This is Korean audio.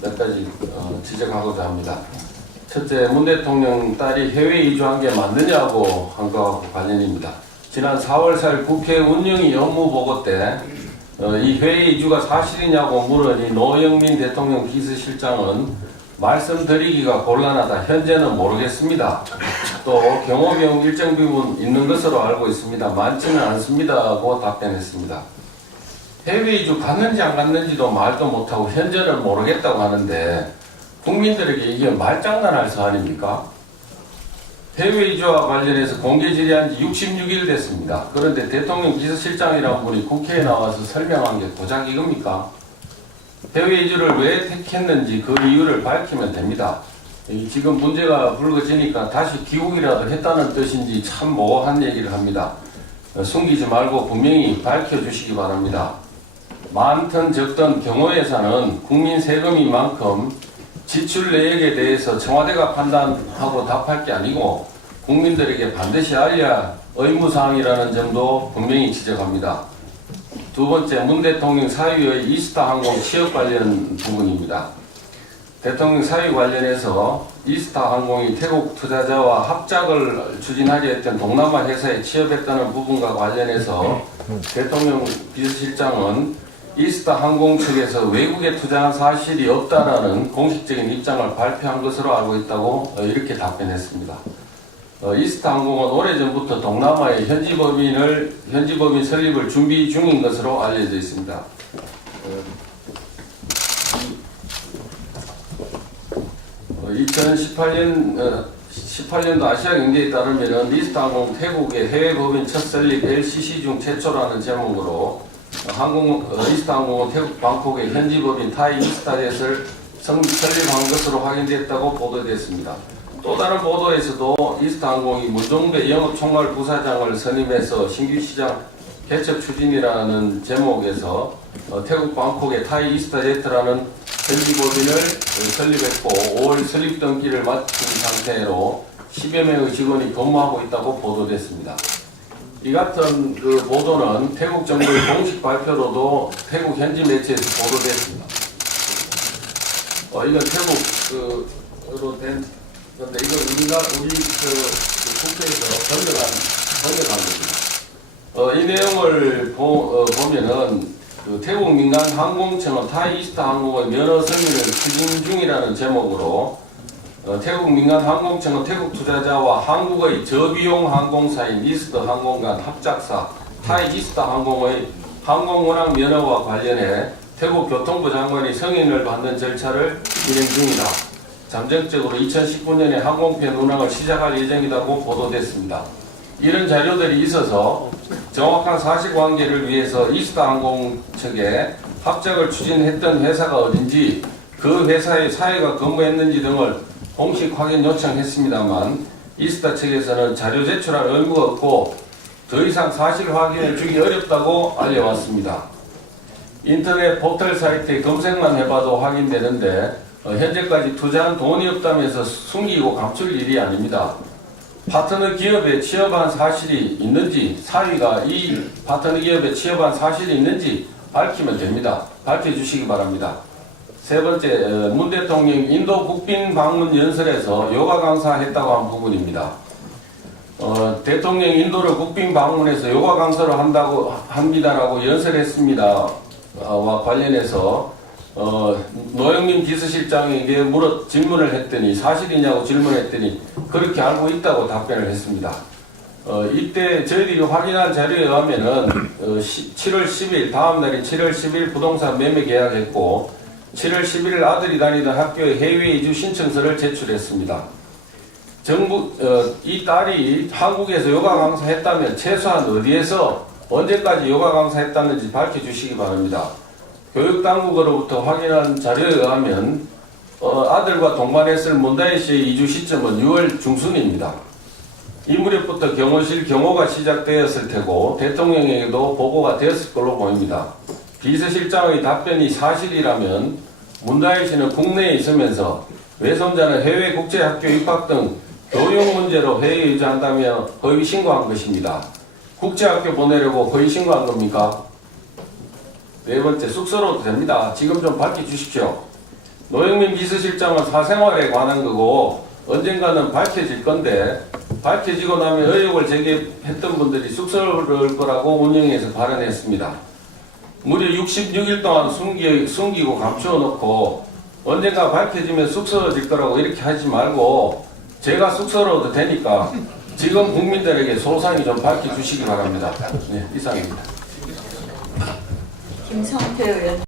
몇 가지 지적하고자 합니다. 첫째, 문 대통령 딸이 해외 이주한 게 맞느냐고 한 것과 관련입니다. 지난 4월 4일 국회 운영위 업무보고 때 이 해외 이주가 사실이냐고 물으니 노영민 대통령 비서실장은 말씀드리기가 곤란하다. 현재는 모르겠습니다. 또 경호비용 일정 부분 있는 것으로 알고 있습니다. 많지는 않습니다고 답변했습니다. 해외 이주 갔는지 안 갔는지도 말도 못하고 현재는 모르겠다고 하는데 국민들에게 이게 말장난할 사안입니까? 해외 이주와 관련해서 공개 질의한 지 66일 됐습니다. 그런데 대통령 비서실장이라는 분이 국회에 나와서 설명한 게 고작 이겁니까? 해외 이주를 왜 택했는지 그 이유를 밝히면 됩니다. 지금 문제가 불거지니까 다시 귀국이라도 했다는 뜻인지 참 모호한 얘기를 합니다. 숨기지 말고 분명히 밝혀주시기 바랍니다. 많든 적든 경호 예산은 국민 세금인 만큼 지출 내역에 대해서 청와대가 판단하고 답할 게 아니고 국민들에게 반드시 알려야 의무사항이라는 점도 분명히 지적합니다. 두 번째, 문 대통령 사위의 이스타 항공 취업 관련 부분입니다. 대통령 사위 관련해서 이스타 항공이 태국 투자자와 합작을 추진하려 했던 동남아 회사에 취업했다는 부분과 관련해서 대통령 비서실장은 이스타 항공 측에서 외국에 투자한 사실이 없다라는 공식적인 입장을 발표한 것으로 알고 있다고 이렇게 답변했습니다. 이스타 항공은 오래전부터 동남아의 현지 법인 설립을 준비 중인 것으로 알려져 있습니다. 2018년도 아시아 경제에 따르면 이스타 항공 태국의 해외 법인 첫 설립 LCC 중 최초라는 제목으로 이스타 항공은 태국 방콕의 현지 법인 타이 이스타젯을 설립한 것으로 확인됐다고 보도됐습니다. 또 다른 보도에서도 이스타 항공이 문종배 영업총괄 부사장을 선임해서 신규 시장 개척 추진이라는 제목에서 태국 방콕의 타이 이스타제트라는 현지 법인을 설립했고 5월 설립 등기를 마친 상태로 10여 명의 직원이 근무하고 있다고 보도됐습니다. 이 같은 그 보도는 태국 정부의 공식 발표로도 태국 현지 매체에서 보도됐습니다. 이건 태국으로 된 건데 이건 우리 국회에서 번역한 겁니다. 이 내용을 보면은 태국 민간 항공청은 타이 이스타 항공의 면허 승인을 추진 중이라는 제목으로 태국 민간 항공청은 태국 투자자와 한국의 저비용 항공사인 이스트 항공 간 합작사 타이 이스타 항공의 항공운항 면허와 관련해 태국 교통부 장관이 승인을 받는 절차를 진행 중이다. 잠정적으로 2019년에 항공편 운항을 시작할 예정이라고 보도됐습니다. 이런 자료들이 있어서 정확한 사실관계를 위해서 이스타 항공 측에 합작을 추진했던 회사가 어딘지 그 회사의 사회가 근무했는지 등을 공식 확인 요청했습니다만 이스타 측에서는 자료 제출할 의무가 없고 더 이상 사실 확인을 주기 어렵다고 알려왔습니다. 인터넷 포털 사이트에 검색만 해봐도 확인되는데 현재까지 투자한 돈이 없다면서 숨기고 감출 일이 아닙니다. 파트너 기업에 취업한 사실이 있는지 사위가 이 파트너 기업에 취업한 사실이 있는지 밝히면 됩니다. 밝혀주시기 바랍니다. 세 번째, 문 대통령 인도 국빈 방문 연설에서 요가 강사했다고 한 부분입니다. 대통령 인도를 국빈 방문해서 요가 강사를 합니다라고 연설했습니다와 관련해서 노영민 비서실장에게 질문을 했더니 사실이냐고 질문했더니 그렇게 알고 있다고 답변을 했습니다. 이때 저희들이 확인한 자료에 의하면은 7월 10일 다음 날인 7월 10일 부동산 매매 계약했고 7월 11일 아들이 다니던 학교에 해외 이주 신청서를 제출했습니다. 이 딸이 한국에서 요가 강사했다면 최소한 어디에서 언제까지 요가 강사했다는지 밝혀주시기 바랍니다. 교육당국으로부터 확인한 자료에 의하면 아들과 동반했을 문다혜 씨의 이주 시점은 6월 중순입니다. 이 무렵부터 경호실 경호가 시작되었을 테고 대통령에게도 보고가 되었을 걸로 보입니다. 비서실장의 답변이 사실이라면 문다혜 씨는 국내에 있으면서 외손자는 해외 국제학교 입학 등 교육 문제로 해외 이주한다며 허위 신고한 것입니다. 국제학교 보내려고 허위 신고한 겁니까? 네 번째, 숙소로도 됩니다. 지금 좀 밝혀주십시오. 노영민 비서실장은 사생활에 관한 거고 언젠가는 밝혀질 건데 밝혀지고 나면 의혹을 제기했던 분들이 쑥스러울 거라고 운영위에서 발언했습니다. 무려 66일 동안 숨기고 감추어 놓고 언젠가 밝혀지면 쑥스러워질 거라고 이렇게 하지 말고 제가 쑥스러워도 되니까 지금 국민들에게 소상히 좀 밝혀주시기 바랍니다. 네, 이상입니다. 김성태 의원.